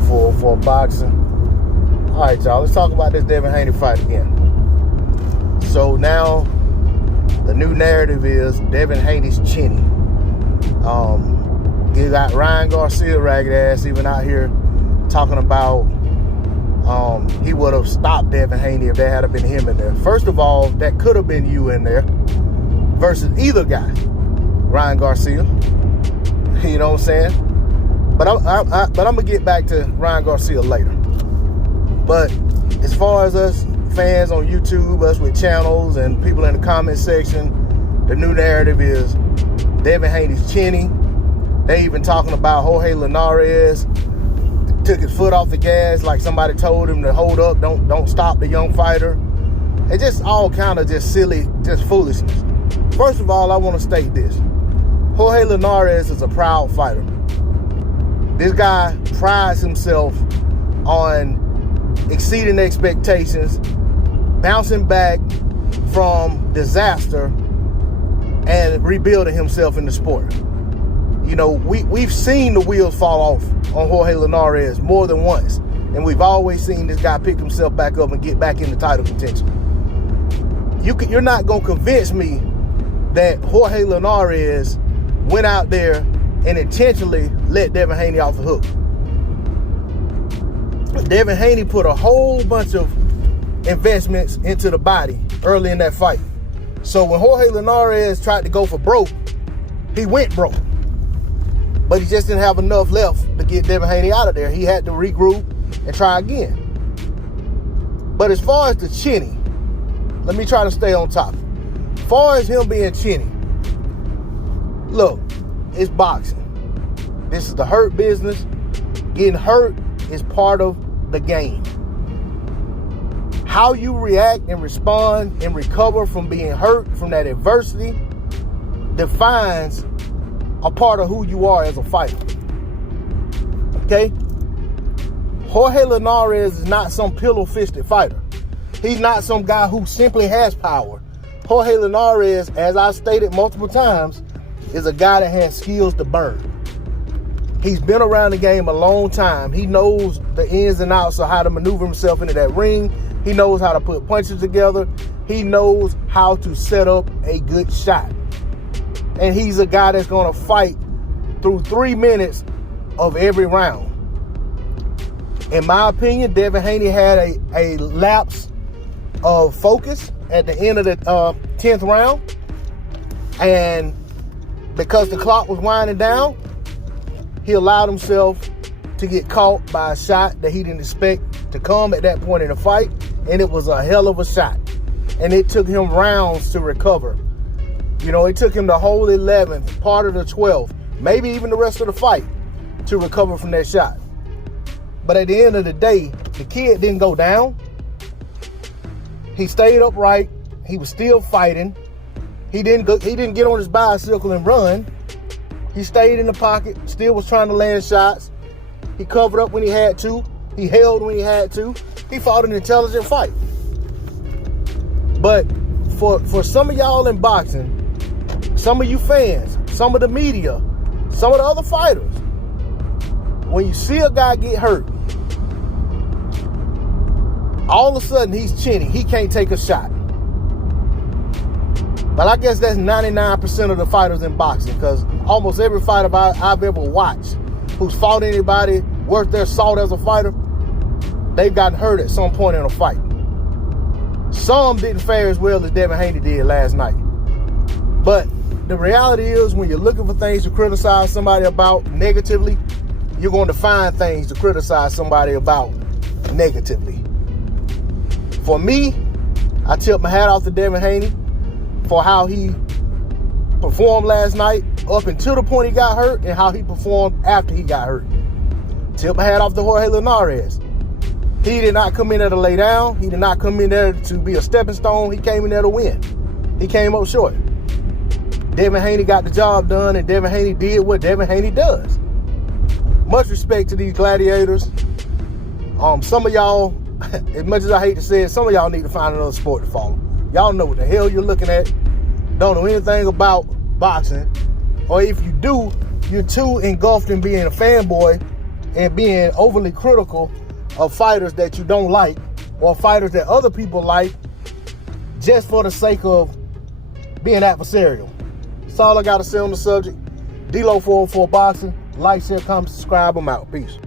go for boxing. All right, y'all, let's talk about this Devin Haney fight again. So now the new narrative is Devin Haney's Chinny. You got Ryan Garcia, ragged ass, even out here talking about he would have stopped Devin Haney if there had been him in there. First of all, that could have been you in there versus either guy, Ryan Garcia. You know what I'm saying? But I'm gonna get back to Ryan Garcia later. But as far as us fans on YouTube, us with channels, and people in the comment section, the new narrative is Devin Haney's Chinny. They even talking about Jorge Linares took his foot off the gas, like somebody told him to hold up, don't stop the young fighter. It's just all kind of just silly, just foolishness. First of all, I want to state this. Jorge Linares is a proud fighter. This guy prides himself on exceeding expectations, bouncing back from disaster, and rebuilding himself in the sport. You know, we've seen the wheels fall off on Jorge Linares more than once, and we've always seen this guy pick himself back up and get back into title contention. You're not going to convince me that Jorge Linares went out there and intentionally let Devin Haney off the hook. Devin Haney put a whole bunch of investments into the body early in that fight. So when Jorge Linares tried to go for broke, he went broke. But he just didn't have enough left to get Devin Haney out of there. He had to regroup and try again. But as far as the Chinny, let me try to stay on topic. As far as him being Chinny, look, it's boxing. This is the hurt business. Getting hurt is part of the game. How you react and respond and recover from being hurt, from that adversity, defines a part of who you are as a fighter. Okay? Jorge Linares is not some pillow-fisted fighter. He's not some guy who simply has power. Jorge Linares, as I stated multiple times, is a guy that has skills to burn. He's been around the game a long time. He knows the ins and outs of how to maneuver himself into that ring. He knows how to put punches together. He knows how to set up a good shot. And he's a guy that's going to fight through 3 minutes of every round. In my opinion, Devin Haney had a lapse of focus at the end of the 10th round. And because the clock was winding down, he allowed himself to get caught by a shot that he didn't expect to come at that point in the fight. And it was a hell of a shot. And it took him rounds to recover. You know, it took him the whole 11th, part of the 12th, maybe even the rest of the fight to recover from that shot. But at the end of the day, the kid didn't go down. He stayed upright. He was still fighting. He didn't get on his bicycle and run. He stayed in the pocket, still was trying to land shots. He covered up when he had to. He held when he had to. He fought an intelligent fight. But for some of y'all in boxing, some of you fans, some of the media, some of the other fighters, when you see a guy get hurt, all of a sudden he's Chinny. He can't take a shot. But I guess that's 99% of the fighters in boxing, because almost every fighter I've ever watched who's fought anybody worth their salt as a fighter, they've gotten hurt at some point in a fight. Some didn't fare as well as Devin Haney did last night. But the reality is, when you're looking for things to criticize somebody about negatively, you're going to find things to criticize somebody about negatively. For me, I tip my hat off to Devin Haney for how he performed last night up until the point he got hurt, and how he performed after he got hurt. Tip my hat off to Jorge Linares. He did not come in there to lay down. He did not come in there to be a stepping stone. He came in there to win. He came up short. Devin Haney got the job done, and Devin Haney did what Devin Haney does. Much respect to these gladiators. Some of y'all, as much as I hate to say it, some of y'all need to find another sport to follow. Y'all know what the hell you're looking at. Don't know anything about boxing. Or if you do, you're too engulfed in being a fanboy and being overly critical of fighters that you don't like or fighters that other people like just for the sake of being adversarial. That's all I got to say on the subject. D-Lo 404 Boxing. Like, share, comment, subscribe. I'm out. Peace.